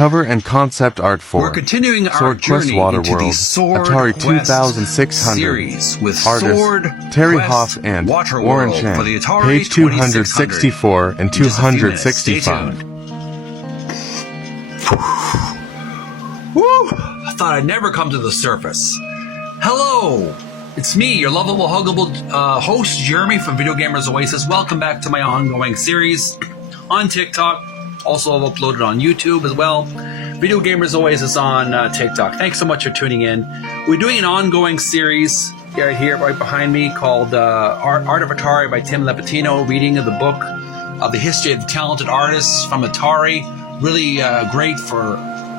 Cover and concept art for We're continuing our SwordQuest journey into the WaterWorld, Atari SwordQuest 2600 series with artists Terry SwordQuest Hoff and WaterWorld Warren Chan, for the Atari page 264 and In just a few minutes. 265. Stay tuned. Woo! I thought I'd never come to the surface. Hello! It's me, your lovable, huggable host, Jeremy from Video Gamers Oasis. Welcome back to my ongoing series on TikTok. Also, I've uploaded on YouTube as well. Video Gamers Oasis on TikTok. Thanks so much for tuning in. We're doing an ongoing series right here, right behind me, called Art of Atari by Tim Lapetino, reading of the book of the history of the talented artists from Atari. Really great for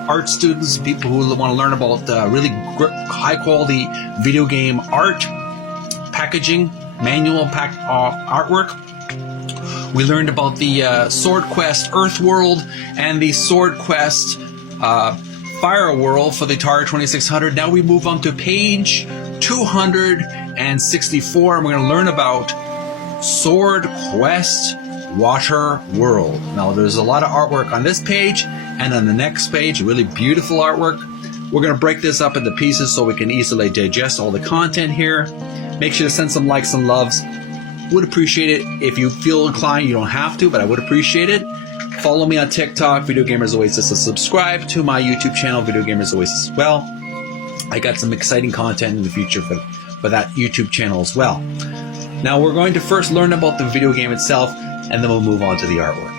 art students, people who want to learn about really high-quality video game art, packaging, manual artwork. We learned about the SwordQuest EarthWorld and the SwordQuest FireWorld for the Atari 2600. Now we move on to page 264, and we're going to learn about SwordQuest WaterWorld. Now there's a lot of artwork on this page, and on the next page, really beautiful artwork. We're going to break this up into pieces so we can easily digest all the content here. Make sure to send some likes and loves. Would appreciate it. If you feel inclined, you don't have to, but I would appreciate it. Follow me on TikTok, Video Gamers Oasis, and subscribe to my YouTube channel, Video Gamers Oasis, as well. I got some exciting content in the future for that YouTube channel as well. Now we're going to first learn about the video game itself, and then we'll move on to the artwork.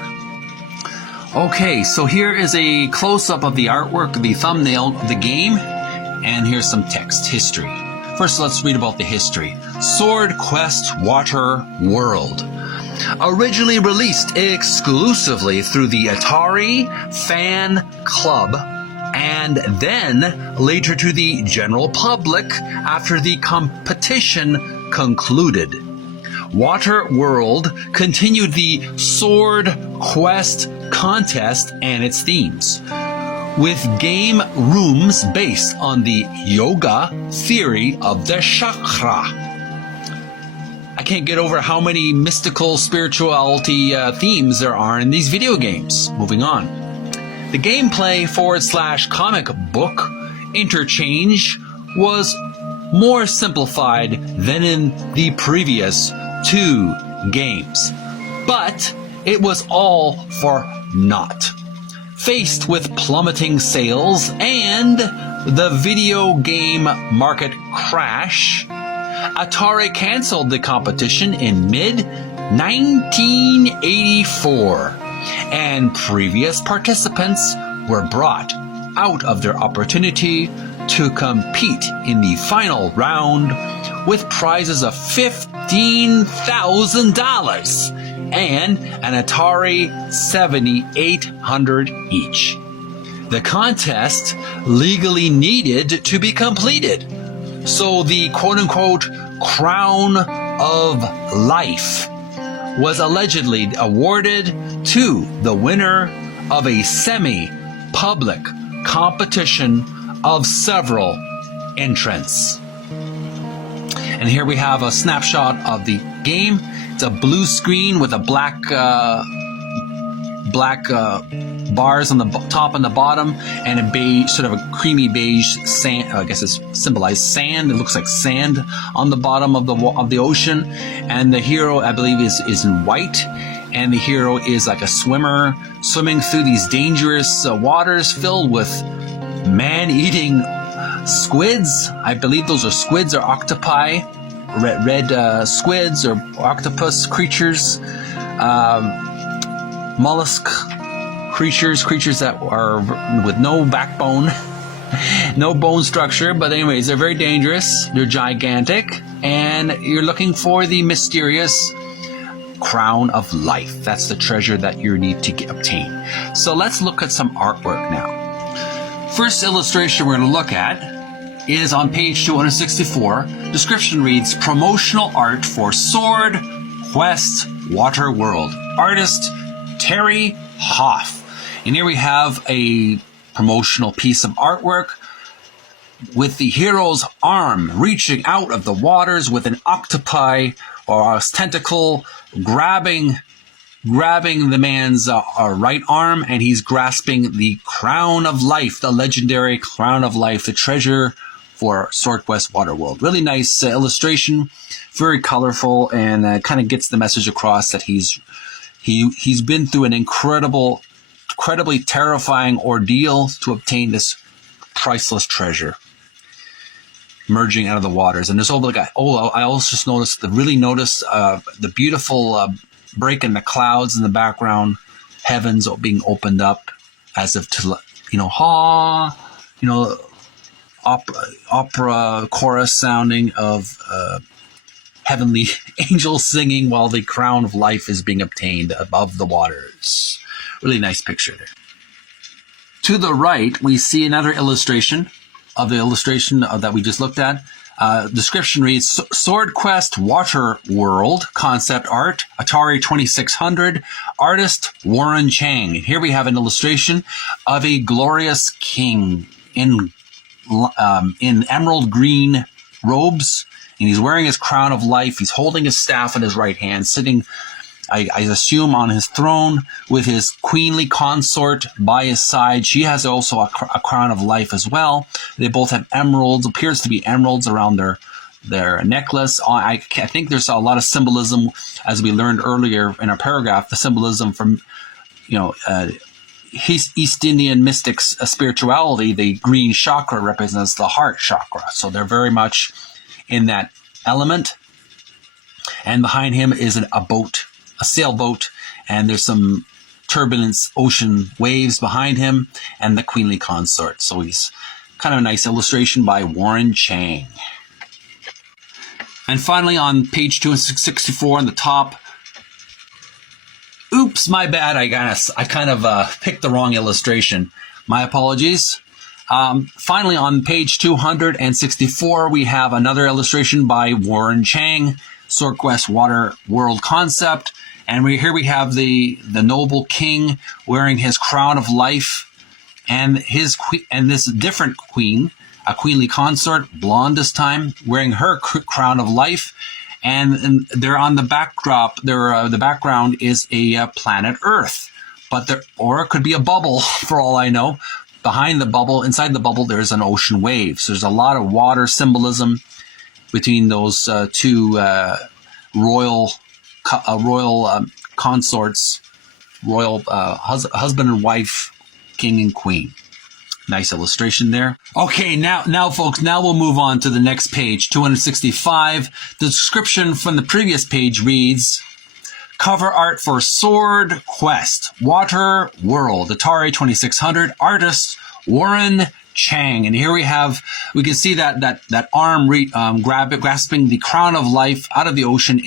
Okay, so here is a close-up of the artwork, the thumbnail of the game, and here's some text, history. First, let's read about the history. SwordQuest WaterWorld. Originally released exclusively through the Atari Fan Club, and then later to the general public after the competition concluded. WaterWorld continued the SwordQuest contest and its themes, with game rooms based on the yoga theory of the chakra. I can't get over how many mystical spirituality themes there are in these video games. Moving on. The gameplay / comic book interchange was more simplified than in the previous two games, but it was all for naught. Faced with plummeting sales and the video game market crash, Atari canceled the competition in mid-1984, and previous participants were brought out of their opportunity to compete in the final round with prizes of $15,000 and an Atari 7800 each. The contest legally needed to be completed, so the quote-unquote crown of life was allegedly awarded to the winner of a semi-public competition of several entrants. And here we have a snapshot of the game. It's a blue screen with a black bars on the top and the bottom, and a beige, sort of a creamy beige sand. I guess it's symbolized sand. It looks like sand on the bottom of the ocean. And the hero, I believe, is in white. And the hero is like a swimmer swimming through these dangerous waters filled with man-eating squids. I believe those are squids or octopi, red squids or octopus creatures, mollusk creatures that are with no backbone, no bone structure. But anyways, they're very dangerous. They're gigantic, and you're looking for the mysterious crown of life. That's the treasure that you need to obtain. So let's look at some artwork now. First illustration we're going to look at is on page 264. Description reads, promotional art for SwordQuest WaterWorld. Artist Terry Hoff. And here we have a promotional piece of artwork with the hero's arm reaching out of the waters with an octopi or a tentacle grabbing grabbing the man's right arm, and he's grasping the crown of life, the legendary crown of life, the treasure for SwordQuest WaterWorld. Really nice illustration, very colorful, and kind of gets the message across that he's been through an incredibly terrifying ordeal to obtain this priceless treasure emerging out of the waters. And there's I also just noticed the beautiful break in the clouds in the background, heavens being opened up as if to, opera chorus sounding of heavenly angels singing while the crown of life is being obtained above the waters. Really nice picture there. To the right, we see another illustration of the illustration that we just looked at. Description reads, SwordQuest WaterWorld, concept art, Atari 2600, artist Warren Chang. Here we have an illustration of a glorious king in emerald green robes, and he's wearing his crown of life. He's holding his staff in his right hand, sitting, I assume, on his throne with his queenly consort by his side. She has also a crown of life as well. They both have emeralds, appears to be emeralds around their necklace. I think there's a lot of symbolism, as we learned earlier in our paragraph, the symbolism from, East Indian mystics' spirituality. The green chakra represents the heart chakra. So they're very much in that element. And behind him is a boat, a sailboat, and there's some turbulence, ocean waves behind him, and the queenly consort. So he's kind of a nice illustration by Warren Chang. And finally, on page 264 on the top, oops, my bad. I kind of picked the wrong illustration. My apologies. Finally, on page 264, we have another illustration by Warren Chang, SwordQuest WaterWorld concept. And here we have the noble king wearing his crown of life, and this different queen, a queenly consort, blonde this time, wearing her crown of life. And they're on the backdrop. The background is a planet Earth, or it could be a bubble for all I know. Behind the bubble, inside the bubble, there's an ocean wave. So there's a lot of water symbolism between those two royal consorts, husband and wife, king and queen. Nice illustration there. Okay, now folks, we'll move on to the next page, 265. The description from the previous page reads, cover art for SwordQuest WaterWorld, Atari 2600, artist Warren Chang. And here we can see that arm grasping the crown of life out of the ocean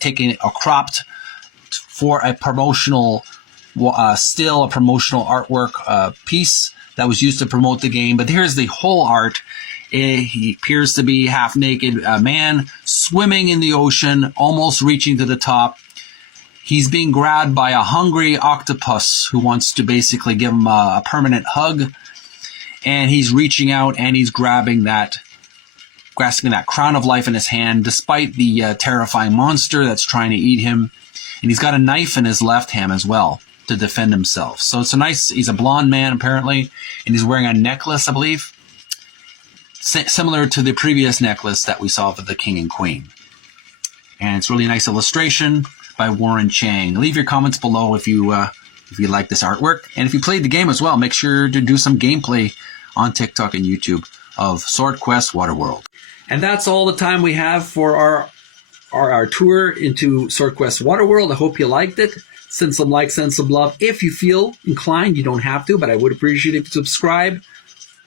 taking a cropped for a promotional promotional artwork piece that was used to promote the game. But here's the whole art. He appears to be half naked, a man swimming in the ocean, almost reaching to the top. He's being grabbed by a hungry octopus who wants to basically give him a permanent hug. And he's reaching out and he's grasping that crown of life in his hand, despite the terrifying monster that's trying to eat him. And he's got a knife in his left hand as well to defend himself. So he's a blonde man apparently, and he's wearing a necklace, I believe, similar to the previous necklace that we saw for the king and queen. And it's really nice illustration by Warren Chang. Leave your comments below if you like this artwork. And if you played the game as well, make sure to do some gameplay on TikTok and YouTube of SwordQuest WaterWorld. And that's all the time we have for our tour into SwordQuest WaterWorld. I hope you liked it. Send some likes, send some love. If you feel inclined, you don't have to, but I would appreciate it if you subscribe.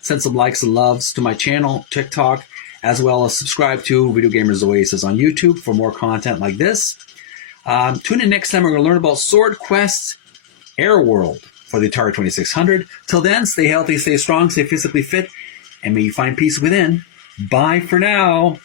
Send some likes and loves to my channel, TikTok, as well as subscribe to Video Gamers Oasis on YouTube for more content like this. Tune in next time. We're going to learn about SwordQuest Era World for the Atari 2600. Till then, stay healthy, stay strong, stay physically fit, and may you find peace within. Bye for now.